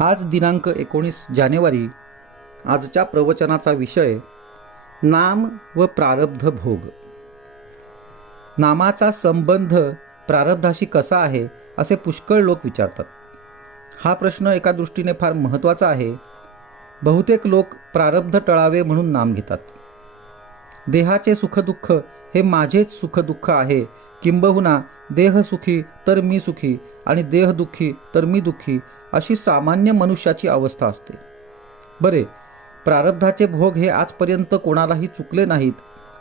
आज दिनांक 19 जानेवारी. आजच्या प्रवचनाचा विषय नाम व प्रारब्ध भोग. नामाचा संबंध प्रारब्धाशी कसा आहे असे पुष्कळ लोक विचारतात. हा प्रश्न एका दृष्टीने फार महत्त्वाचा आहे. बहुतेक लोक प्रारब्ध टळावे म्हणून नाम घेतात. देहाचे सुखदुःख हे माझेच सुखदुःख आहे, किंबहुना देह सुखी तर मी सुखी आणि देह दुःखी तर मी दुःखी, अशी सामान्य मनुष्याची अवस्था असते. बरे, प्रारब्धाचे भोग हे आजपर्यंत कोणालाही चुकले नाहीत,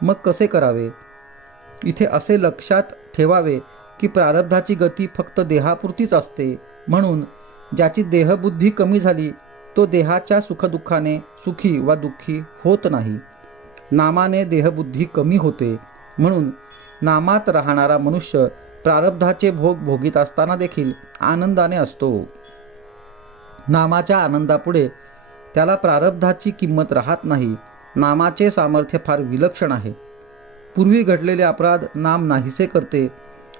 मग कसे करावे? इथे असे लक्षात ठेवावे की प्रारब्धाची गती फक्त देहापुरतीच असते. म्हणून ज्याची देहबुद्धी कमी झाली तो देहाच्या सुखदुःखाने सुखी वा दुःखी होत नाही. नामाने देहबुद्धी कमी होते, म्हणून नामात राहणारा मनुष्य प्रारब्धाचे भोग भोगीत असताना देखील आनंदाने असतो. नामाच्या आनंदापुढे त्याला प्रारब्धाची किंमत राहत नाही. नामाचे सामर्थ्य फार विलक्षण आहे. पूर्वी घडलेले अपराध नाम नाहीसे करते.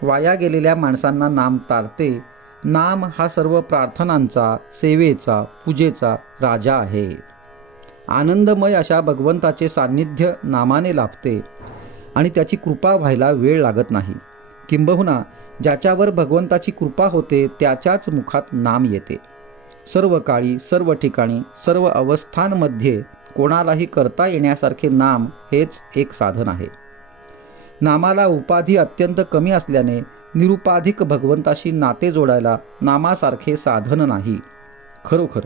वाया गेलेल्या माणसांना नाम तारते. नाम हा सर्व प्रार्थनांचा, सेवेचा, पूजेचा राजा आहे. आनंदमय अशा भगवंताचे सान्निध्य नामाने लाभते आणि त्याची कृपा व्हायला वेळ लागत नाही. किंबहुना ज्याच्यावर भगवंताची कृपा होते त्याच्याच मुखात नाम येते. सर्व काळी, सर्व ठिकाणी, सर्व अवस्थांमध्ये कोणालाही करता येण्यासारखे नाम हेच एक साधन आहे. नामाला उपाधी अत्यंत कमी असल्याने निरुपाधिक भगवंताशी नाते जोडायला नामासारखे साधन नाही. खरोखर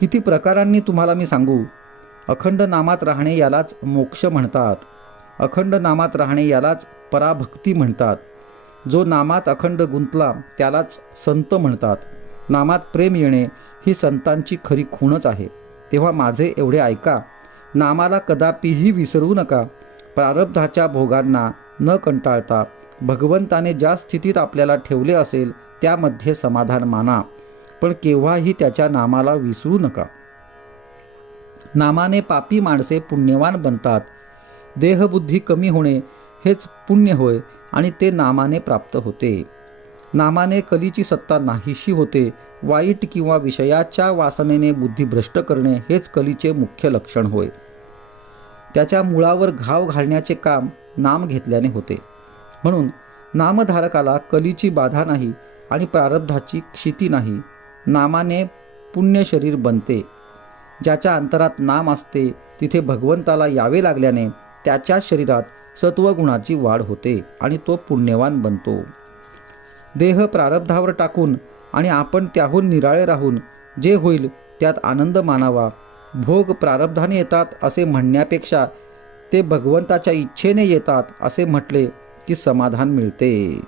किती प्रकारांनी तुम्हाला मी सांगू. अखंड नामात राहणे यालाच मोक्ष म्हणतात. अखंड नामात राहणे यालाच पराभक्ती म्हणतात. जो नामात अखंड गुंतला त्यालाच संत म्हणतात. नामात प्रेम येणे ही संतांची खरी खूणच आहे. तेव्हा माझे एवढे ऐका. नामाला कदापिही विसरू नका. प्रारब्धाच्या भोगांना न कंटाळता भगवंताने ज्या स्थितीत आपल्याला ठेवले असेल त्यामध्ये समाधान माना, पण केव्हाही त्याच्या नामाला विसरू नका. नामाने पापी माणसे पुण्यवान बनतात. देहबुद्धी कमी होणे हेच पुण्य होय आणि ते नामाने प्राप्त होते. नामाने कलीची सत्ता नाहीशी होते. वाईट किंवा विषयाच्या वासनेने बुद्धी भ्रष्ट करणे हेच कलीचे मुख्य लक्षण होय. त्याच्या मुळावर घाव घालण्याचे काम नाम घेतल्याने होते. म्हणून नामधारकाला कलीची बाधा नाही आणि प्रारब्धाची क्षिती नाही. नामाने पुण्य शरीर बनते. ज्याच्या अंतरात नाम असते तिथे भगवंताला यावे लागल्याने त्याच्या शरीरात सत्वगुणाची वाढ होते आणि तो पुण्यवान बनतो. देह प्रारब्धावर टाकून आणि आपण त्याहून निराळे राहून जे होईल त्यात आनंद मानावा. भोग प्रारब्धाने येतात असे म्हणण्यापेक्षा ते भगवंताच्या इच्छेने येतात असे म्हटले की समाधान मिळते.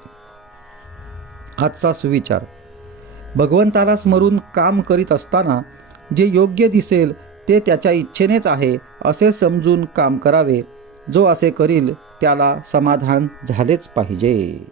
आजचा सुविचार. भगवंताला स्मरून काम करीत असताना जे योग्य दिसेल ते त्याच्या इच्छेनेच आहे असे समजून काम करावे. जो असे करील त्याला समाधान झालेच पाहिजे.